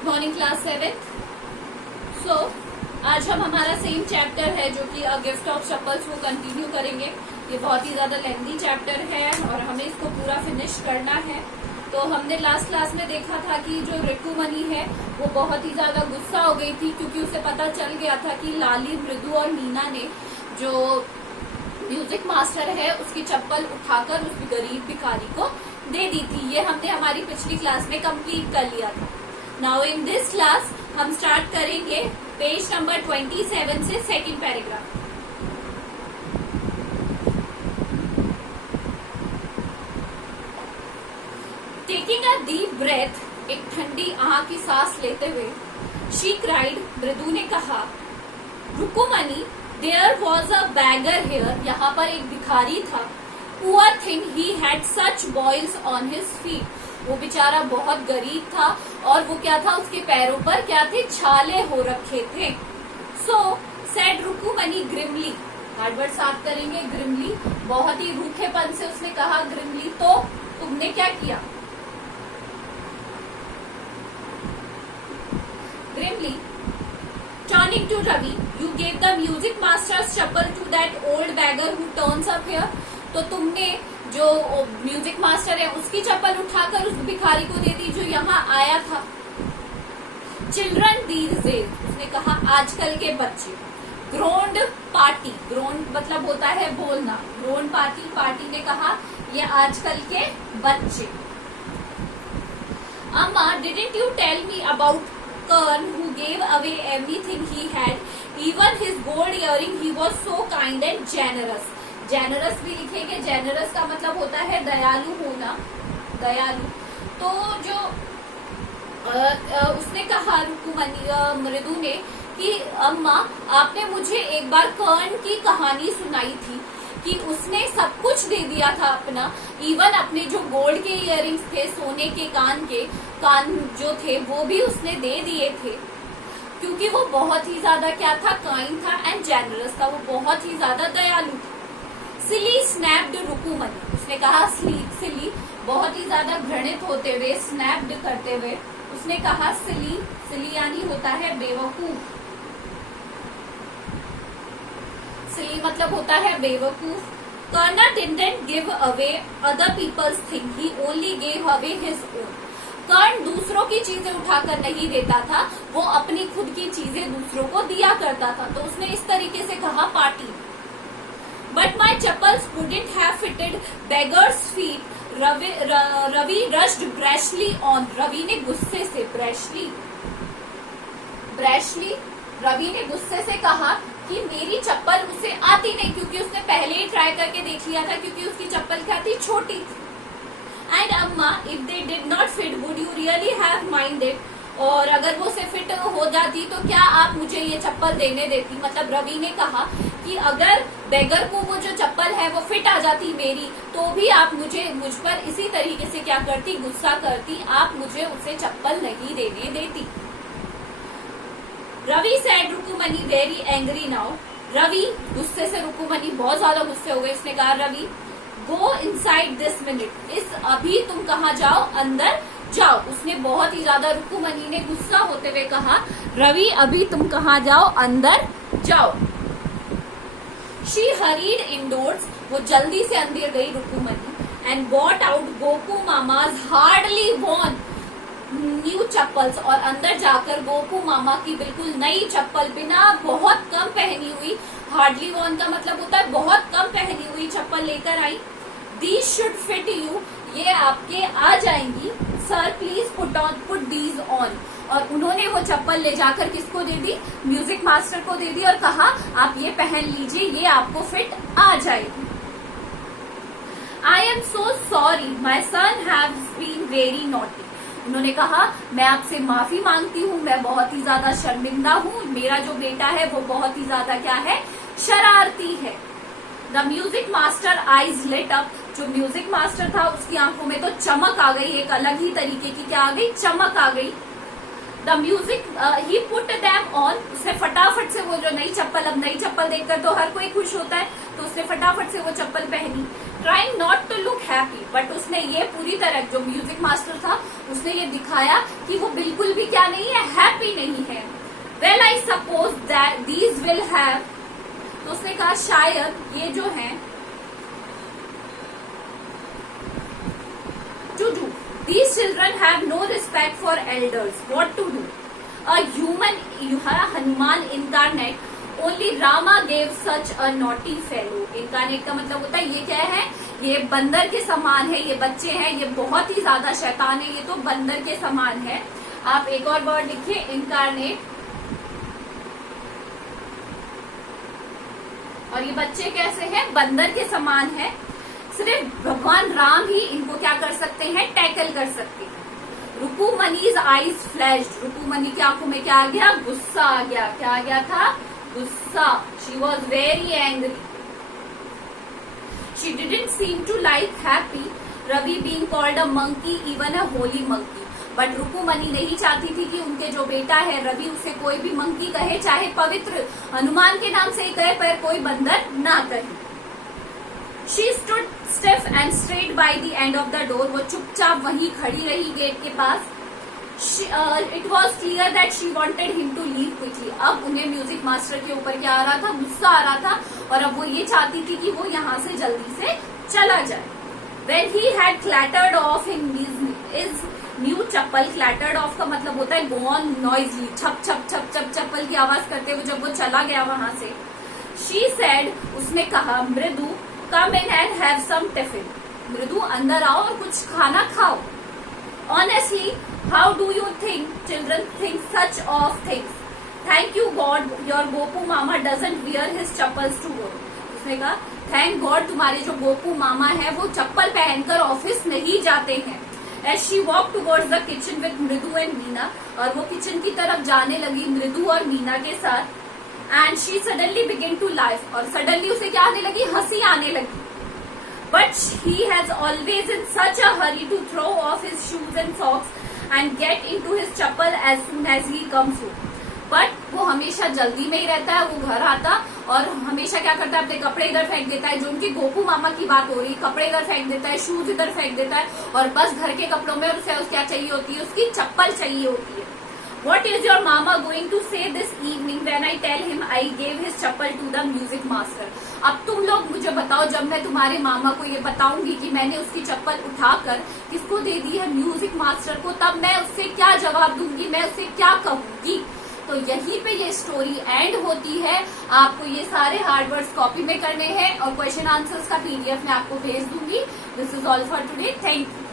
Good morning class 7th। सो आज हम हमारा सेम चैप्टर है जो कि अ गिफ्ट ऑफ चप्पल्स वो कंटिन्यू करेंगे। ये बहुत ही ज्यादा लेंथी चैप्टर है और हमें इसको पूरा फिनिश करना है। तो हमने लास्ट क्लास में देखा था कि जो ऋतुमणि है वो बहुत ही ज्यादा गुस्सा हो गई थी क्योंकि उसे पता चल गया था कि लाली, मृदु और मीना ने जो म्यूजिक मास्टर है उसकी चप्पल उठाकर उस गरीब भिखारी को दे दी थी। ये हमने हमारी पिछली क्लास में कंप्लीट कर लिया था। नाउ इन दिस क्लास हम स्टार्ट करेंगे पेज नंबर 27 से second paragraph. Taking a deep breath, एक ठंडी आह की सांस लेते हुए शी क्राइड, मृदु ने कहा, Rukmani, there was a beggar here, यहाँ पर एक भिखारी था। Poor thing, he had such boils on his feet, वो बेचारा बहुत गरीब था और वो क्या था, उसके पैरों पर क्या थे, छाले हो रखे थे। सो सेड रुकुमणि ग्रिमली, हार्ड वर्ड साफ करेंगे, ग्रिमली, बहुत ही रूखेपन से उसने कहा ग्रिमली, तो तुमने क्या किया। Grimly, turning to Ravi, you gave the music master's chappal to that old beggar who turns up here. तो तुमने जो म्यूजिक मास्टर है उसकी चप्पल उठाकर उस भिखारी को दे दी जो यहाँ आया था। चिल्ड्रन दीज डेज, उसने कहा आजकल के बच्चे। ग्रोन्ड पार्टी, ग्रोन्ड मतलब होता है बोलना, ग्रोन्ड पार्टी, पार्टी ने कहा ये आजकल के बच्चे। अम्मा, didn't you tell me about Kern who gave away everything he had, even his gold earring, he was so kind and generous. Generous भी लिखेंगे, generous का मतलब होता है दयालु होना, दयालु। तो जो उसने कहा रुकुमणि, मृदु ने, कि अम्मा आपने मुझे एक बार कर्ण की कहानी सुनाई थी कि उसने सब कुछ दे दिया था अपना, इवन अपने जो गोल्ड के इयररिंग्स थे, सोने के कान जो थे वो भी उसने दे दिए थे क्योंकि वो बहुत ही ज्यादा क्या था, काइंड था एंड जेनरस था, वो बहुत ही ज्यादा दयालु था। सिली स्नैप्ड रुकुमणि, उसने कहा सिली, बहुत ही ज्यादा घृणित होते हुए, स्नैप्ड करते हुए उसने कहा सिली, सिली यानी होता है बेवकूफ, सिली मतलब होता है बेवकूफ। Karna didn't give away other people's thing, he only gave away his own. Karna दूसरों की चीजें उठाकर नहीं देता था, वो अपनी खुद की चीजें दूसरों को दिया करता था। तो उसने इस तरीके से कहा party. But my chappals wouldn't have fitted beggar's feet, Ravi rushed brashly on, Ravi ने गुस्से से, ब्रैशली, रवि ने गुस्से से कहा कि मेरी चप्पल उसे आती नहीं, क्योंकि उसने पहले ही ट्राई करके देख लिया था क्योंकि उसकी चप्पल क्या थी, छोटी थी। एंड अम्मा, if they did not fit would you really have minded, और अगर वो से फिट हो जाती तो क्या आप मुझे ये चप्पल देने देती। मतलब रवि ने कहा कि अगर बेगर को वो जो चप्पल है वो फिट आ जाती मेरी, तो भी आप मुझ पर इसी तरीके से क्या करती, गुस्सा करती, आप मुझे उसे चप्पल नहीं देने देती। Ravi said Rukmani very angry now, Ravi गुस्से से, रुकुमणि बहुत ज्यादा गुस्से हो गए, उसने कहा Ravi go inside this minute, इस अभी तुम कहाँ जाओ, अंदर जाओ। उसने बहुत ही ज्यादा, रुकुमणि ने गुस्सा होते हुए कहा रवि अभी तुम कहाँ जाओ, अंदर जाओ। शी हरीड इंडोर्स, वो जल्दी से अंदर गई Rukmani, and bought out Goku Mama's hardly worn new chappals, और अंदर जाकर गोकू मामा की बिल्कुल नई चप्पल, बिना बहुत कम पहनी हुई, हार्डली वॉर्न का मतलब होता है बहुत कम पहनी हुई चप्पल लेकर आई। दीज शुड फिट यू, ये आपके आ जाएंगी, sir please put these on, और उन्होंने वो चप्पल ले जाकर किसको दे दी, म्यूजिक मास्टर को दे दी और कहा आप ये पहन लीजिए, ये आपको फिट आ जाएगी। I am so sorry, my son have been very naughty, उन्होंने कहा मैं आपसे माफी मांगती हूँ, मैं बहुत ही ज्यादा शर्मिंदा हूँ, मेरा जो बेटा है वो बहुत ही ज्यादा क्या है, शरारती है। The music master eyes lit up, जो म्यूजिक मास्टर था उसकी आंखों में तो चमक आ गई, एक अलग ही तरीके की क्या आ गई, चमक आ गई। The music he put them on, उसने फटाफट से वो जो नई चप्पल, अब नई चप्पल देखकर तो हर कोई खुश होता है, तो उसने फटाफट से वो चप्पल पहनी। Trying not to look happy, but उसने ये पूरी तरह, जो म्यूजिक मास्टर था उसने ये दिखाया कि वो बिल्कुल भी क्या नहीं है, हैप्पी नहीं है। Well I suppose that these will have, तो उसने कहा शायद ये जो है to do, these children have no respect for elders, what to do, a human, Hanuman incarnate, only Rama gave such a naughty fellow। incarnate का मतलब होता है ये क्या है, ये बंदर के समान है, ये बच्चे हैं, ये बहुत ही ज्यादा शैतान है, ये तो बंदर के समान है। आप एक और वर्ड लिखिए, incarnate, और ये बच्चे कैसे हैं, बंदर के समान है। सिर्फ भगवान राम ही इनको क्या कर सकते हैं, टैकल कर सकते हैं। रुकुमनीज आईज फ्लैश्ड, रुकुमनी की आंखों में क्या आ गया, गुस्सा आ गया। क्या आ गया था, गुस्सा। She was very angry. She didn't seem to like happy Ravi being called a monkey, even a holy monkey. But Rukmani नहीं चाहती थी कि उनके जो बेटा है रवि उसे कोई भी मंकी कहे, चाहे पवित्र हनुमान के नाम से ही कहे, पर कोई बंदर ना कहे। She stood stiff and straight by the end of the door, वो चुपचाप वहीं खड़ी रही गेट के पास। It was clear that she wanted him to leave quickly। अब उन्हें म्यूजिक मास्टर के ऊपर क्या आ रहा था, गुस्सा आ रहा था, और अब वो ये चाहती थी कि वो यहाँ से जल्दी से चला जाए। When he had clattered off in his new chappal, clattered off का मतलब होता है go on noisily, छप छप छप छप चप्पल की आवाज करते हुए जब वो चला गया वहां से। She said, उसने कहा, मृदु come in and have some tiffin, मृदु अंदर आओ और कुछ खाना खाओ। Honestly, how do you think children think such of things? Thank you God, your Gopu mama doesn't wear his chappals to work। उसने कहा थैंक गॉड तुम्हारे जो गोपू मामा है वो चप्पल पहनकर ऑफिस नहीं जाते हैं। As she walked towards the kitchen with मृदु and मीना, और वो किचन की तरफ जाने लगी मृदु और मीना के साथ। And she suddenly began to laugh, और suddenly उसे क्या आने लगी, हंसी आने लगी। But he has always in such a hurry to throw off his shoes and socks and get into his chappal as soon as he comes home। But वो हमेशा जल्दी में ही रहता है, वो घर आता और हमेशा क्या करता है, अपने कपड़े इधर फेंक देता है। जो उनके गोपू मामा की बात हो रही, कपड़े इधर फेंक देता है, शूज इधर फेंक देता है, और बस घर के कपड़ों में उसे क्या चाहिए होती है, उसकी चप्पल चाहिए होती है। What is your mama going to say this evening when I tell him I gave his chappal to the music master? अब तुम लोग मुझे बताओ, जब मैं तुम्हारे मामा को ये बताऊंगी कि मैंने उसकी चप्पल उठाकर किसको दे दी है, म्यूजिक मास्टर को, तब मैं उससे क्या जवाब दूंगी, मैं उससे क्या कहूंगी। तो यहीं पे ये स्टोरी एंड होती है। आपको ये सारे हार्ड वर्ड्स कॉपी में करने हैं और क्वेश्चन आंसर्स का PDF मैं आपको भेज दूंगी। This is all for today, thank you.